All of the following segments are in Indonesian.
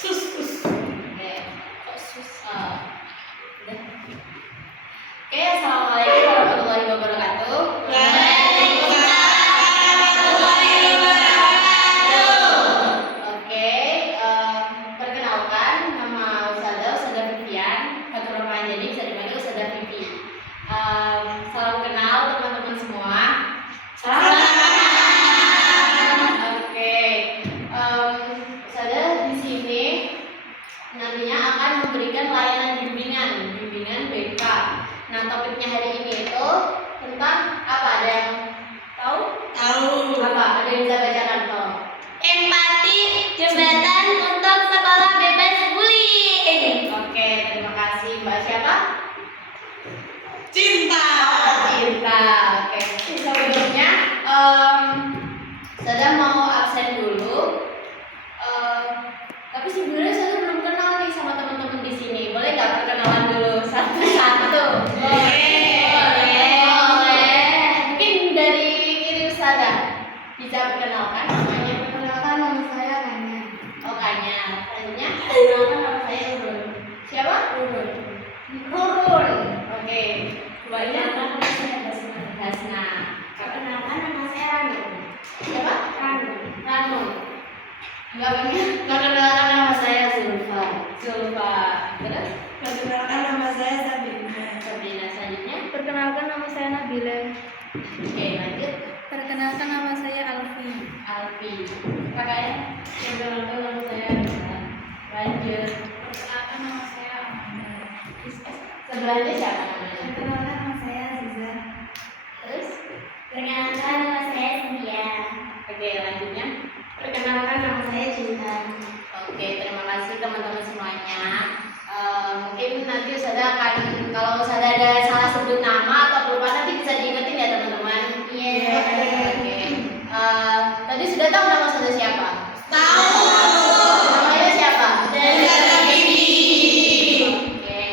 Sus. Oke. Kok sus? Udah. Oke, assalamualaikum warahmatullahi wabarakatuh. Oke, perkenalkan nama Ustazah Vivian. Fatur Rahman, jadi bisa dipanggil Ustazah Vivi. Salam kenal teman-teman semua. Oke, Ustazah di sini nantinya akan memberikan layanan bimbingan BK. Nah, topiknya hari ini itu tentang apa? Ada yang tahu? Apa? Ada yang bisa bacakan tolong? Empati, jembatan untuk sekolah bebas bullying. Oke, terima kasih. Mbak siapa? Cinta. Cinta. Oke. Sebelumnya, saya mau absen dulu. Tapi sebenarnya saya belum kenal nih sama teman-teman di sini. Boleh nggak perkenalan dulu satu-satu? Boleh. Mungkin dari kiri Ustazah bisa perkenalkan namanya. Perkenalkan nama saya Kanya. Oh, Kanya. Selanjutnya, perkenalkan nama saya Rurun. Siapa? Rurun. Oke. Kebanyakan nama saya Hasna. Perkenalkan nama saya Ranu. Siapa? Ranu. Enggak banyak. Perkenalkan nama saya Zulfa. Terus? Perkenalkan nama saya Sabrina. Sabrina. Selanjutnya. Perkenalkan nama saya Nabila. Oke, lanjut. Perkenalkan nama saya Alfi. Alfi. Kakaknya. Perkenalkan nama saya Rina. Lanjut. Perkenalkan nama saya Amanda. Sebelahnya siapa namanya? Perkenalkan nama saya Aziza. Terus? Perkenalkan nama saya Cynthia. Oke, lanjutnya. Perkenalkan nama saya Cinta. Oke, terima kasih teman-teman semuanya. Mungkin nanti Ustazah akan, kalau Ustazah ada salah sebut nama atau lupa nanti bisa diingetin ya teman-teman. Iya. Oke. Tadi sudah tahu nama Ustazah siapa? Tahu. Namanya siapa? Ustazah Vivi. Oke.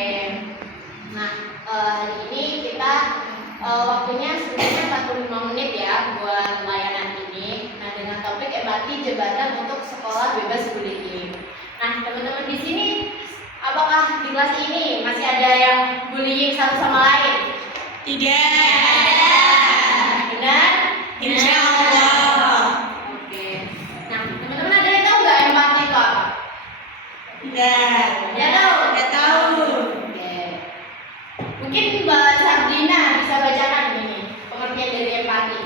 Nah, hari ini kita waktunya sebenarnya 45 menit ya buat layanan ini. Nah, dengan topik empati jembatan untuk sekolah bebas bullying. Nah, teman-teman di sini, apakah di kelas ini masih ada yang bullying satu sama lain? Tidak. Benar? Insya Allah. Oke. Nah, teman-teman ada yang tahu nggak empati itu apa? Tidak. Tidak tahu? Tidak tahu. Oke. Mungkin Mbak Sabrina bisa bacakan ini pengertian dari empati.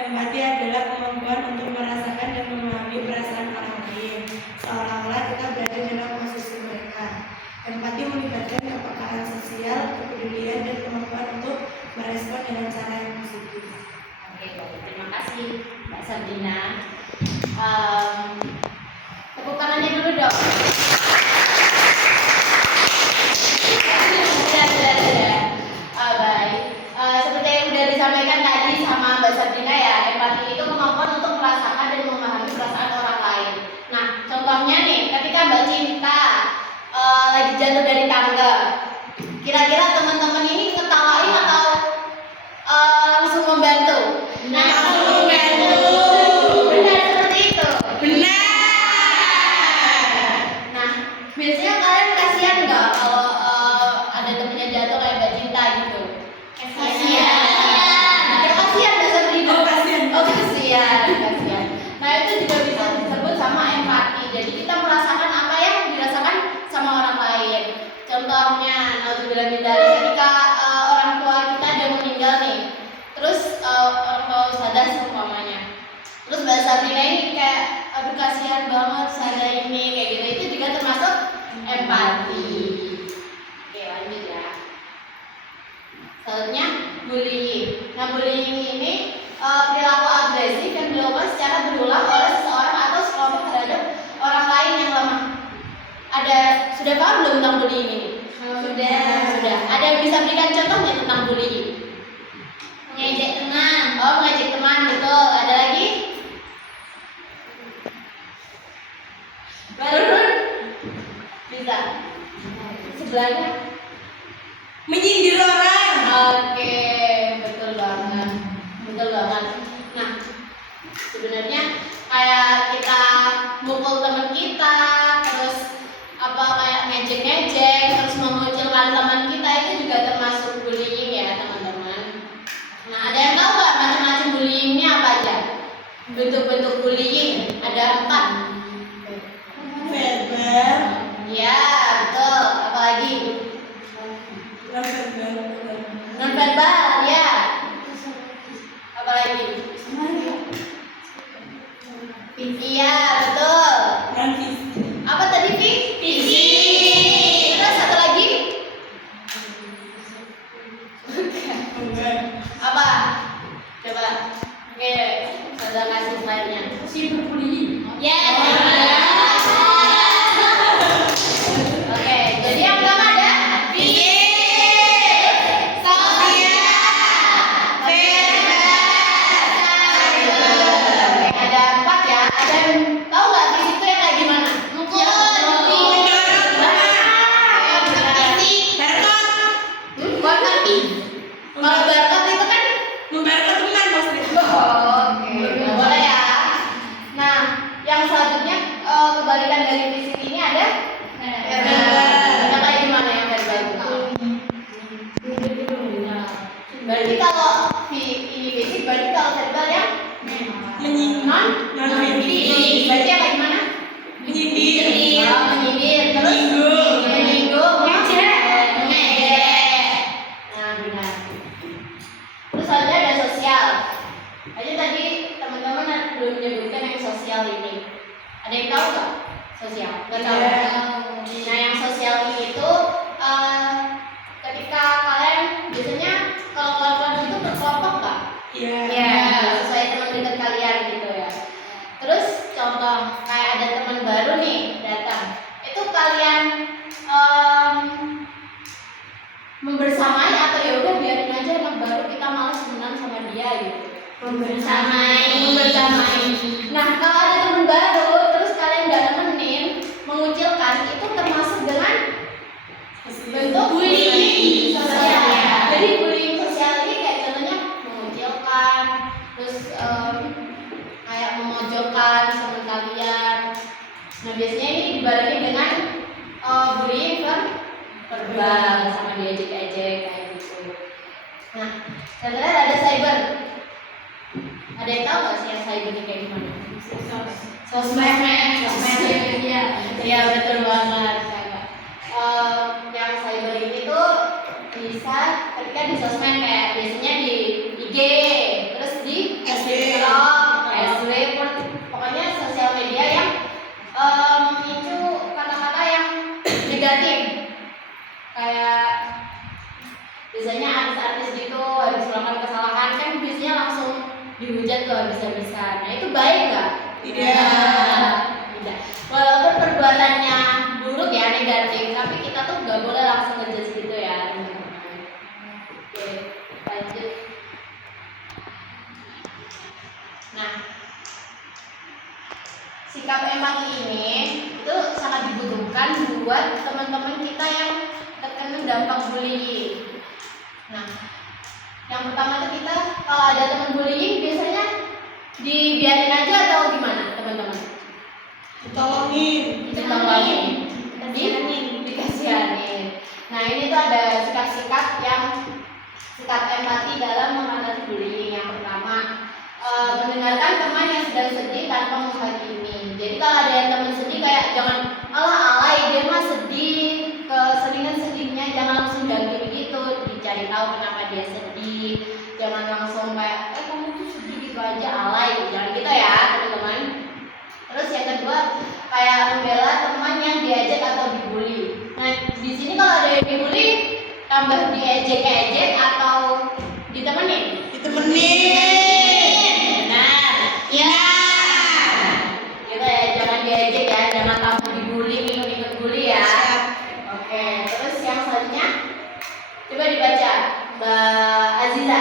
Empati adalah kemampuan untuk merasakan dan memahami perasaan orang lain, seolah-olah kita berada dalam posisi mereka. Empati melibatkan kepekaan sosial, kepedulian, dan kemampuan untuk merespon dengan cara yang positif. Oke, baik. Terima kasih Mbak Sabrina. Tepuk tangannya dulu dong. Sudah. Baik. Seperti yang sudah disampaikan tadi sama Mbak Sabrina ya, empati itu kemampuan untuk merasakan dan memahami perasaan orang lain. Nah, contohnya nih, ketika Mbak Cinta lagi jatuh dari tangga, kira-kira teman-teman ini ngetawain atau langsung membantu? Langsung membantu. Benar seperti itu. Benar. Nah, biasanya kalian kasihan nggak kalau ada temennya jatuh kayak Mbak Cinta gitu? Kasihan. Ya kasihan Mbak Sabrina. Oh, kasihan. Oh, kasihan. Nah, itu juga bisa disebut sama empati. Jadi kita merasakan apa yang dirasakan sama orang lain. Contohnya, nauzubillah min dzalik, ketika orang tua kita ada meninggal nih. Terus orang tua sadar seumpamanya. Terus Mbak Sabrina ini kayak aduh kasihan banget sadar ini kayak gitu. Itu juga termasuk empati. Oke, lanjut ya. Selanjutnya bullying. Nah, bullying ini perilaku agresif yang dilakukan secara berulang oleh seseorang atau sekelompok terhadap orang lain yang lemah. Sudah paham belum tentang bullying ini? Sudah. Ada yang bisa berikan contohnya tentang bullying? Mengejek teman. Oh, mengejek teman, betul. Ada lagi? Baru bisa. Sebelahnya. Menyindir orang. Oke, betul banget. Nah, sebenarnya kayak kita mukul teman kita, terus apa kayak ngejek-ngejek, terus mengucilkan teman kita, itu juga termasuk bullying ya teman-teman. Nah, ada yang tahu nggak macam-macam bullyingnya apa aja? Bentuk-bentuk bullying ada 4. Verbal, Ya, betul. Apalagi? non-verbal, Non-verbal, ya. Apalagi? Iya, betul. non-fisik, Apa tadi, Vi? Fisik. Terus satu lagi? Apa? Coba. Oke, saya kasih slide-nya. Cyberbullying. Ya. Oke, jadi yang pertama ada fisik, sosial, verbal, cyber. Oke, ada 4 ya. Ada yang tahu nggak fisik itu yang kayak gimana? Mukul, buat kaki. Kalau barcode itu kan membayar teman maksudnya. oke, nggak boleh ya. Nah, yang selanjutnya kebalikan dari fisik ini ada verbal. Ada kayak gimana yang verbal itu? Berarti kalau ini fisik, berarti kalau verbal yang Menyinggung, non-fisik. Berarti yang kayak gimana? menyindir, Oh, menyindir, terus Menyinggung. menyinggung, Ngejek. ngejek. Nah, benar. Terus selanjutnya ada sosial. Aja tadi teman-teman belum menyebutkan yang sosial ini. Ada yang tahu nggak sosial? Nggak tahu. Iya. Nah, yang sosial ini itu ketika kalian biasanya kalau kelompok itu berkelompok nggak? Iya. Sesuai teman dekat kalian gitu ya. Terus contoh kayak ada teman baru nih datang, itu kalian membersamai atau ya udah biarin aja anak baru, kita malas temenan sama dia gitu. Membersamai. Nah, kalau ada teman baru terus kalian nggak nemenin, mengucilkan, itu termasuk dengan bentuk bullying sosial. Jadi bullying sosial ini kayak contohnya mengucilkan, terus kayak memojokkan teman kalian. Nah, biasanya ini dibarengi dengan bullying verbal sama diejek-ejek kayak gitu. Nah, selanjutnya ada cyber. Ada yang tahu nggak sih yang cyber ini kayak gimana? Sosmed. Iya, betul banget. Yang cyber ini tuh bisa ketika di sosmed, kayak biasanya di IG, terus di FB. TikTok, FB, pokoknya sosial media yang memicu kata-kata yang negatif. Kayak biasanya artis-artis gitu habis melakukan kesalahan kan biasanya langsung dihujat tuh habis-habisan. Nah, itu baik nggak? Tidak. Tidak. Walaupun perbuatannya buruk ya, negatif, tapi kita tuh nggak boleh langsung ngejudge gitu ya, teman-teman. Oke, lanjut. Nah, sikap empati ini itu sangat dibutuhkan buat teman-teman kita yang terkena dampak bullying. Nah, yang pertama tuh kita kalau ada teman bullying biasanya dibiarin aja atau gimana, teman-teman? Ditolongin. Dikasihanin. Nah, ini tuh ada sikap-sikap yang sikap empati dalam mengatasi bullying. Yang pertama, mendengarkan teman yang sedang sedih tanpa menghakimi. Jadi kalau ada yang teman sedih kayak jangan alay dia mah sedih, keseringan sedihnya jangan langsung jagain gitu, dicari tahu kenapa dia sedih. Jangan langsung kayak kamu tuh sedih gitu aja alay, jangan gitu ya teman-teman. Terus yang kedua kayak membela teman yang diejek atau dibully. Nah, di sini kalau ada yang dibully tambah diejek-ejek atau ditemenin? Ditemenin. Benar. Ya. Gitu ya, jangan diejek ya, jangan tambah dibully, ikut bully ya. Oke, terus yang selanjutnya coba dibaca Mbak Aziza.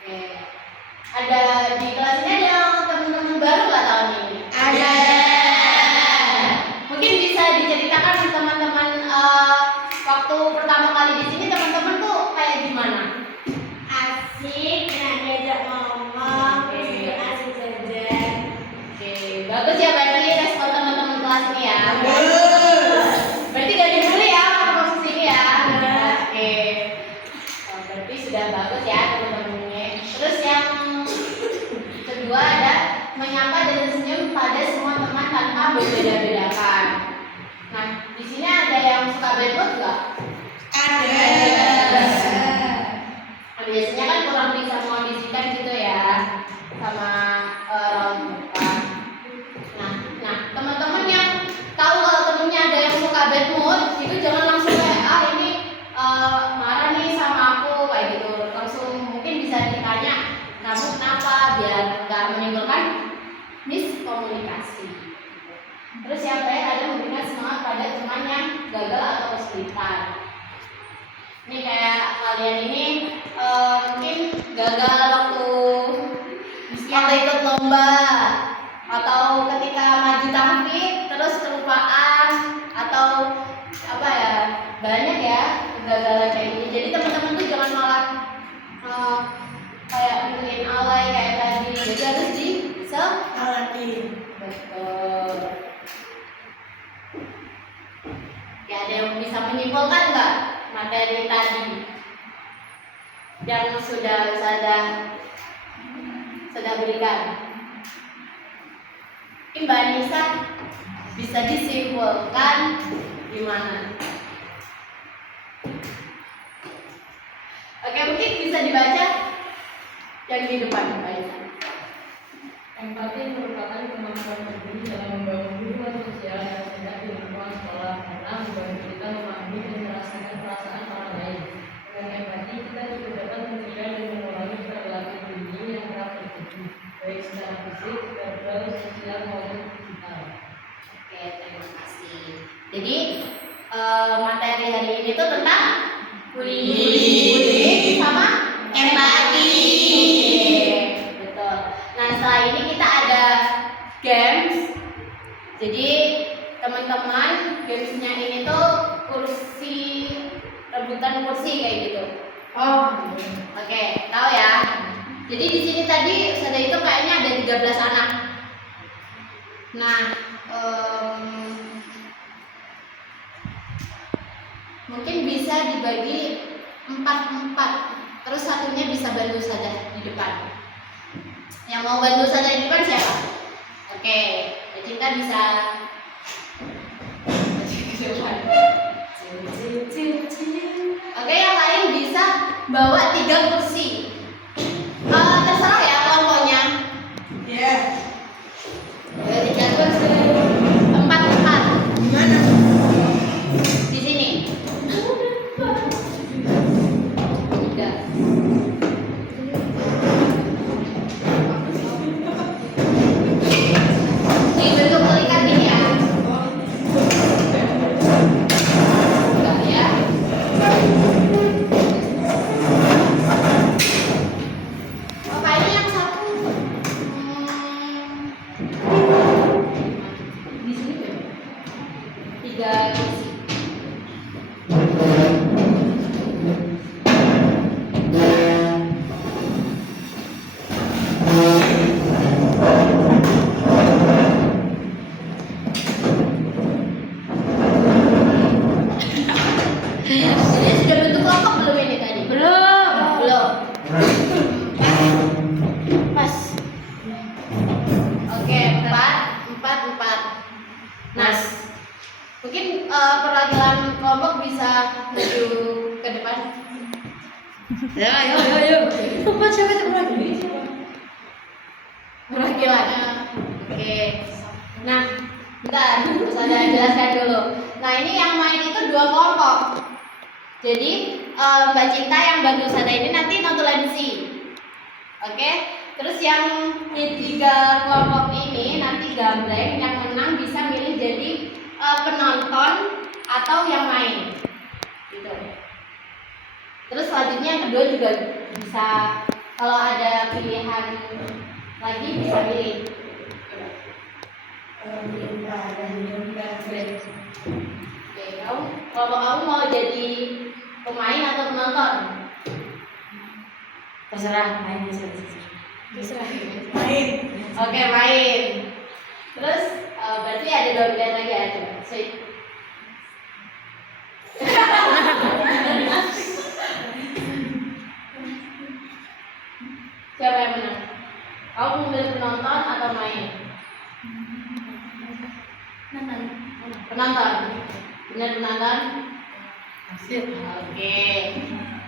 Oke. Ada di kelas ini ada teman-teman baru nggak tahun ini? Ada. Mungkin bisa diceritakan ke teman-teman waktu pertama kali di sini teman-teman tuh kayak gimana? Asik, nah diajak ngomong, Berarti sudah bagus ya teman-temannya. Terus yang kedua ada menyapa dan tersenyum pada semua teman tanpa berbeda-bedakan. Nah, di sini ada yang suka bad mood nggak? Ada. Nah, biasanya kan kurang bisa mengondisikan gitu ya sama orang tua. Nah, teman-teman yang tahu kalau temennya ada yang suka bad mood, itu jangan langsung kayak ini marah nih sama aku kayak gitu. Langsung mungkin bisa ditanya, kamu kenapa, biar nggak menimbulkan miskomunikasi. Terus yang terakhir ada memberikan semangat pada teman yang gagal atau kesulitan. Ini kayak kalian ini mungkin gagal waktu ikut lomba atau ketika maju tampil terus kelupaan atau apa ya, banyak ya kegagalan kayak gini. Jadi teman-teman tuh jangan malah kayak bikin alay kayak tadi. Jadi harus Alatin. betul. Ya, ada yang bisa menyimpulkan nggak materi tadi yang sudah berikan? Mungkin Mbak Anissa bisa disimpulkan gimana? Oke, mungkin bisa dibaca yang di depan Mbak Anissa. Empati merupakan kemampuan penting dalam membangun hubungan sosial yang sehat di lingkungan sekolah karena membantu kita memahami dan merasakan perasaan orang lain. Dengan empati, kita juga dapat mencegah dan mengurangi perilaku bullying yang kerap terjadi, baik secara fisik, verbal, sosial maupun digital. Oke, terima kasih. Jadi materi hari ini tuh tentang bullying sama empati. Betul. Nah, setelah ini kita ada games. Jadi teman-teman, gamesnya ini tuh rebutan kursi kayak gitu. Oh. Oke, tahu ya. Jadi di sini tadi sudah itu kayaknya ada 13 anak. Nah, mungkin bisa dibagi 4-4. Terus satunya bisa bantu saja di depan. Yang mau bantu saja di depan siapa? Oke, Cinta bisa. Oke, yang lain bisa bawa 3 kursi. Terserah ya kelompoknya. Ya. 3 kursi. 4-4. Gimana? Di sini. 3. Dibentuk pelikat ini ya. Enggak ya. Oh, kayaknya yang satu di sini tuh. 3 kursi. Jadi sudah bentuk kelompok belum ini tadi? Belum. Pas. Oke, 4. Nah, mungkin perwakilan kelompok bisa maju ke depan. Ayo. Tempat siapa itu lagi? Perwakilan. Oke. Nah, bentar, harus ada jelaskan dulu. Nah, ini yang main itu 2 kelompok. Jadi Mbak Cinta yang bantu sana ini nanti notulensi. Oke. Terus yang 3 kelompok ini nanti gambreng, yang menang bisa milih jadi penonton atau yang main. Gitu. Terus selanjutnya yang kedua juga bisa, kalau ada pilihan lagi bisa pilih. Oke, kalau kamu mau jadi pemain atau penonton? Terserah, main terserah. Main. Oke, main. Terus berarti ada 2 pilihan lagi ya, coba. Sweet. Siapa yang menang? Kamu memilih penonton atau main? Penonton. Benar penonton? Oke.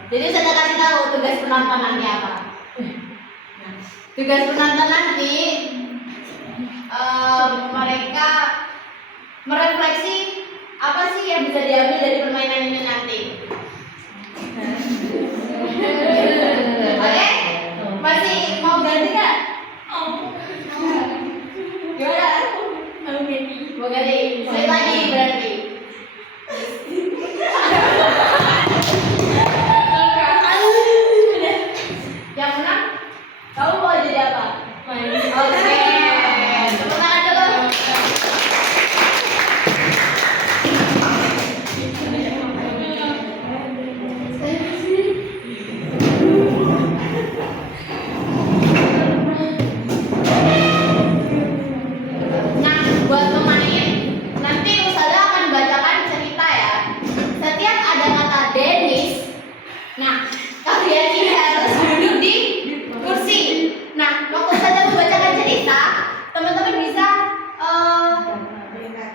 Jadi saya kasih tahu tugas penonton nanti apa. Tugas penonton nanti mereka merefleksi apa sih yang bisa diambil dari permainan ini nanti. Oke? Masih mau ganti nggak? Gimana? Mau ganti? Saya lagi berarti. Yang menang, kamu mau jadi apa? Main. Oke, tepuk tangan dulu. Nah, buat pemain, nanti Usada akan bacakan cerita ya. Setiap ada kata Dennis, nah kalian ini harus duduk di kursi. Nah, waktu Usada membacakan cerita, teman-teman bisa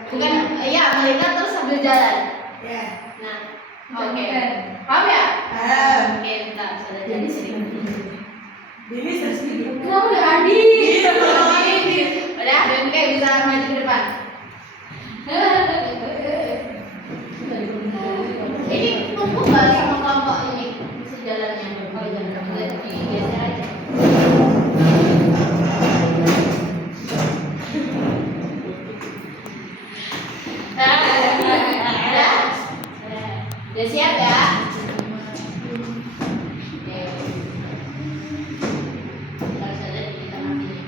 bukan ya melihat terus sambil jalan. Ya. Nah, oke, paham ya? Paham. Oke, bentar, Usada jadi sini. Ini terus hidup. Kamu udah Adi. Udah, oke bisa maju ke depan. Ini kumpul nggak sama kelompok ini bisa jalannya? Kalau jalan digeser aja. Udah siap ya? Oke. Bentar saja di tengah sini.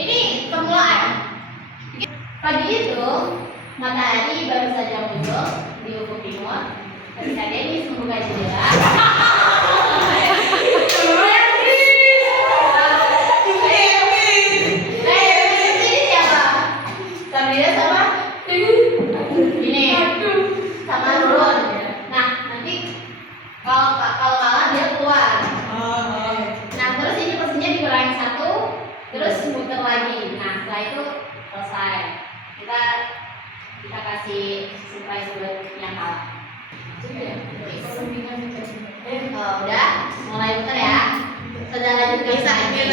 Ini permulaan. Pagi itu matahari baru saja muncul di ufuk timur. Ketika Dennis membuka jendela, ini siapa? Sabrina sama ini sama Nurun. Nah nanti kalau kalah dia keluar. Nah terus ini posisinya dikurangi 1, terus muter lagi. Nah setelah itu selesai. Kita kasih surprise buat yang kalah. Udah mulai muter ya. Sudah lanjut ke lagi.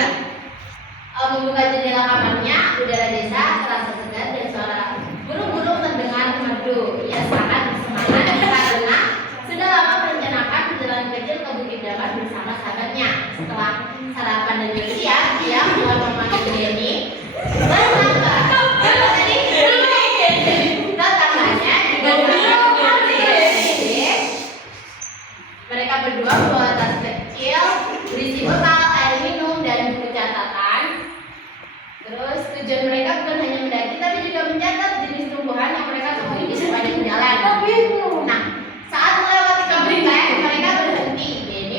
Membuka jendela kamarnya, udara desa terasa segar dan suara burung-burung terdengar merdu. Ia sangat bersemangat karena sudah lama merencanakan perjalanan kecil ke Bukit Damar bersama sahabatnya. Setelah sarapan dan bersiap, dia mulai memanggil Denny. Tetangganya juga mereka berdua membawa tas kecil berisi bekal, air minum, dan buku catatan. Terus tujuan mereka bukan hanya mendaki, tapi juga mencatat jenis tumbuhan yang mereka temui di sepanjang jalan. Nah, saat melewati kebun teh, mereka berhenti. Denny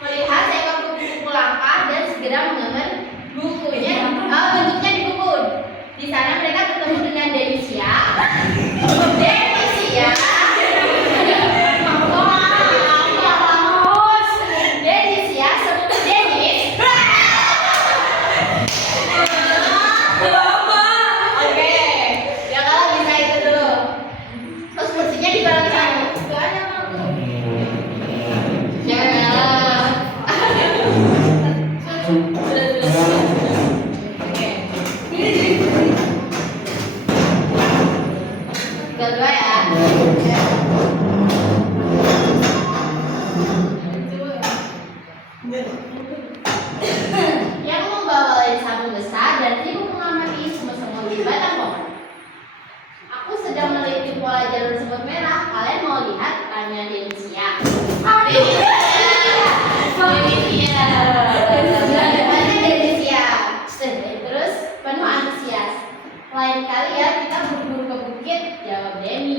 melihat seekor kupu-kupu langka dan segera menggambar bukunya. Bentuknya di buku. Di sana mereka bertemu dengan Denisia. Kedua ya. Yang membawa sabun besar dan sibuk mengamati semut-semut di batang pohon. Aku sedang meneliti pola jalur semut merah. Kalian mau lihat? Tanya Denisia. Terus penuh antusias. Lain kali ya kita berburu ke bukit, jawab Denny.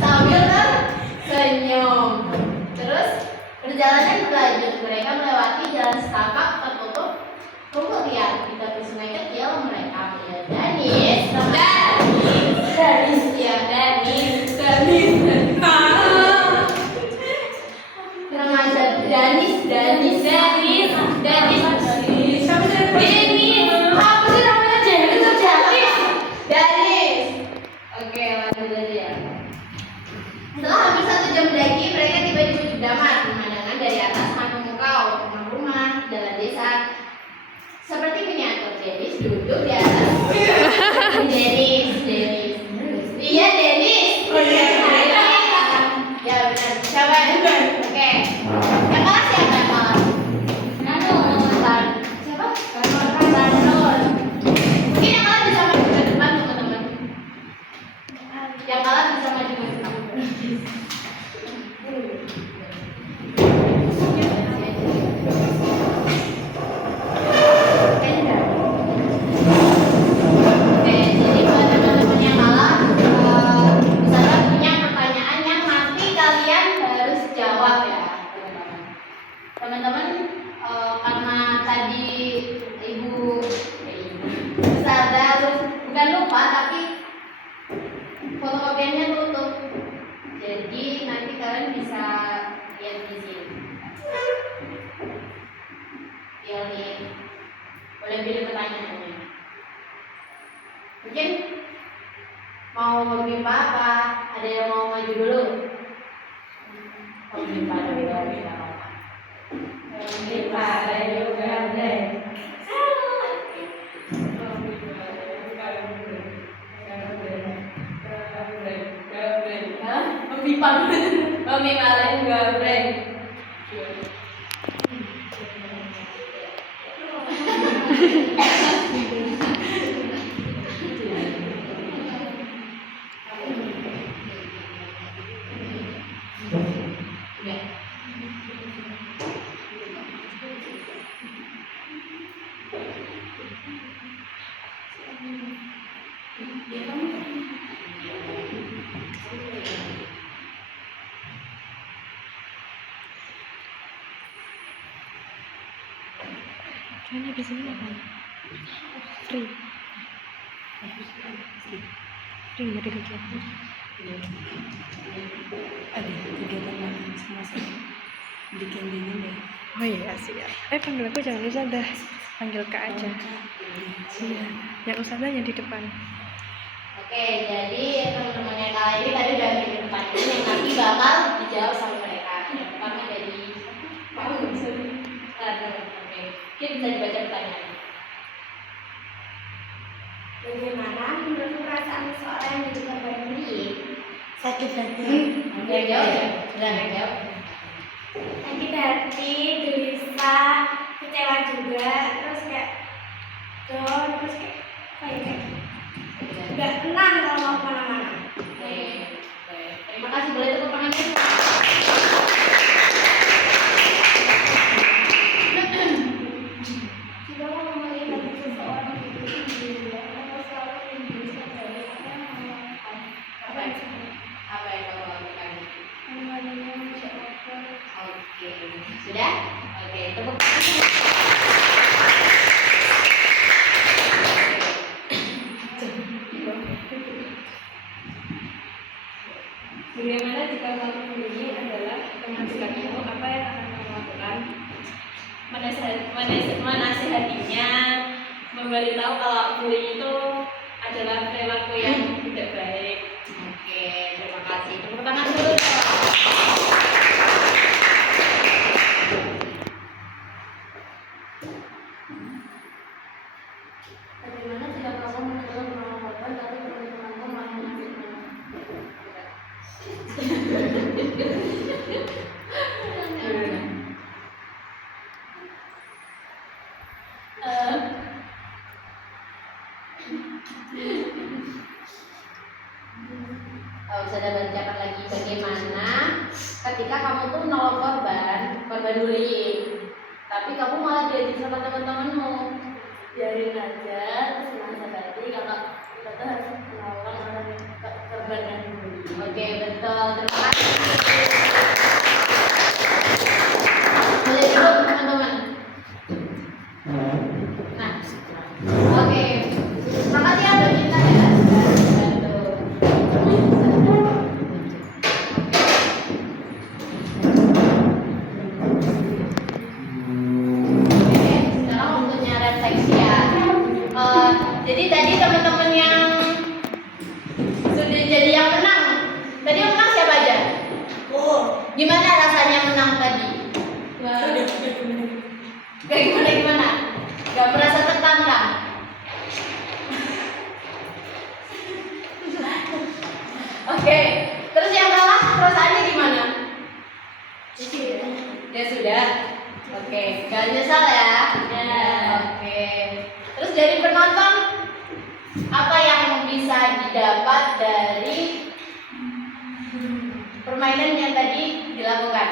Sambil tersenyum. Terus perjalanan berlanjut. Mereka melewati jalan setapak tertutup. Kemudian di tepi sungai kecil mereka melihat Dennis. depan tapi fotokopiannya tutup. Jadi nanti kalian bisa lihat di sini. Pilih, boleh pilih pertanyaannya. Mungkin mau memimpa apa? Ada yang mau maju dulu? Memimpa dulu, memimpa apa? Memimpa yoga blend. Memimpa gabreng. Kayaknya di sini apa? Free. Free nggak ada kegiatan. Ada kegiatan makan sama saya. Bikin dingin deh. Oh iya siap. Panggil aku jangan Ustazah. Panggil Kak aja. Iya. Yang Ustazahnya di depan. Oke, jadi teman-teman yang kali ini tadi udah bikin pertanyaan yang nanti bakal dijawab sama mereka. Yang pertama dari Oke, mungkin bisa dibaca pertanyaannya. Bagaimana menurut perasaan seorang yang jadi korban bullying? Sakit hati. Ada yang jawab ya? Sudah ada yang jawab? Sakit hati, gelisah, kecewa juga, terus kayak down, terus kayak nggak tenang kalau mau kemana-mana. Oke. Terima kasih, boleh tepuk tangannya. Jika mau melihat seseorang itu sendiri, atau selalu menjadi dari apa yang mau lakukan, Apa yang kamu lakukan? mengenai mencoba. Oke, sudah? Oke, tepuk tangan. Bagaimana jika kamu ini adalah teman dekatmu, apa yang akan kamu lakukan? Menasihatinya, memberitahu kalau bullying itu adalah perilaku yang tidak baik. Oke, terima kasih. Tepuk tangan dulu dong. Bagaimana jika kamu mencoba menolong korban tapi teman-temanmu malah menyakitimu? Bisa bacakan lagi bagaimana ketika kamu tuh menolong korban bullying, tapi kamu malah diajak sama teman-temanmu. Biarin aja, terus nasihati kalau kita tuh harus menolong orang yang korban yang dibully. Oke, betul. Terima kasih. Boleh dulu teman-teman. Nah, oke. Makasih ya Mbak Cinta ya sudah membantu. Oke, sekarang waktunya refleksi ya. Jadi tadi teman-teman yang sudah jadi yang menang. Tadi yang menang siapa aja? Oh. Gimana rasanya menang tadi? Kayak gimana? Gak merasa tertantang? Oke, terus yang kalah perasaannya gimana? Ya sudah. Oke, gak nyesal ya? Oke. Terus dari penonton, apa yang bisa didapat dari permainan yang tadi dilakukan?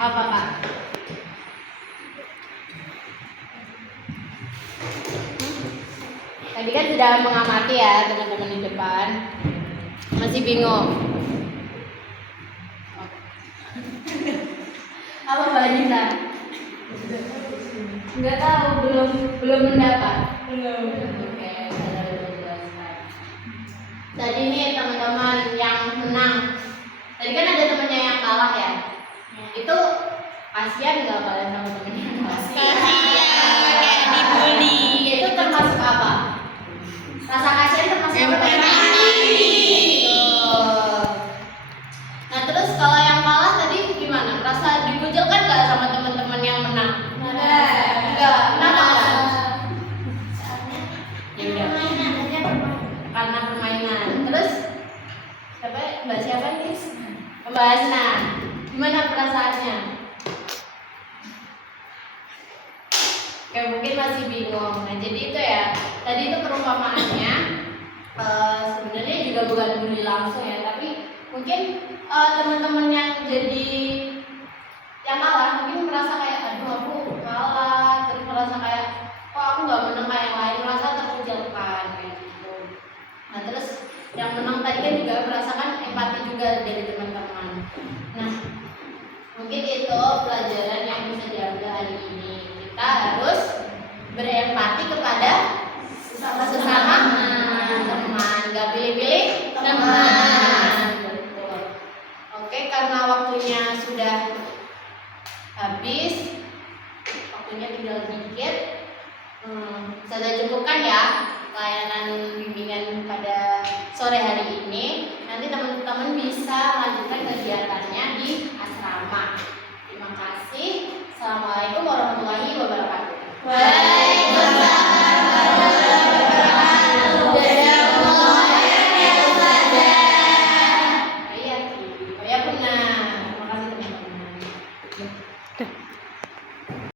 Apa Pak? Tadi kan sudah mengamati ya teman-teman di depan. Masih bingung. Apa Mbak Anissa? Nggak tahu, belum mendapat. Belum. Oke, saya udah jelaskan. Tadi nih teman-teman yang menang. Tadi kan ada temannya yang kalah ya. Itu kasihan nggak kalian sama temennya yang kalah? Kayak dibully. Itu termasuk apa? Rasa kasihan termasuk apa? Tuh. Nah terus kalau yang kalah tadi gimana? Merasa dikucilkan nggak sama teman-teman yang menang? Enggak. Kenapa nggak? Ya udah. Karena permainan. Terus siapa nih? Mbak Asna. Gimana perasaannya? Kayak mungkin masih bingung. Nah jadi itu ya. Tadi itu perumpamaannya. Sebenarnya juga bukan bully langsung ya, tapi mungkin teman-teman yang jadi yang kalah mungkin merasa kayak aduh aku kalah, terus merasa kayak kok aku nggak menang kayak yang lain, merasa terkucilkan kayak gitu. Nah terus yang menang tadi kan juga merasakan empati juga dari teman-teman. Nah mungkin itu pelajaran yang bisa diambil hari ini. Kita harus berempati kepada sesama teman, nggak pilih-pilih teman. Betul. Oke, karena waktunya sudah habis, waktunya tinggal dikit. Sudah cukupkan ya layanan bimbingan pada sore hari ini. Nanti teman-teman bisa lanjutkan kegiatannya di asrama. Terima kasih. Assalamualaikum warahmatullahi wabarakatuh.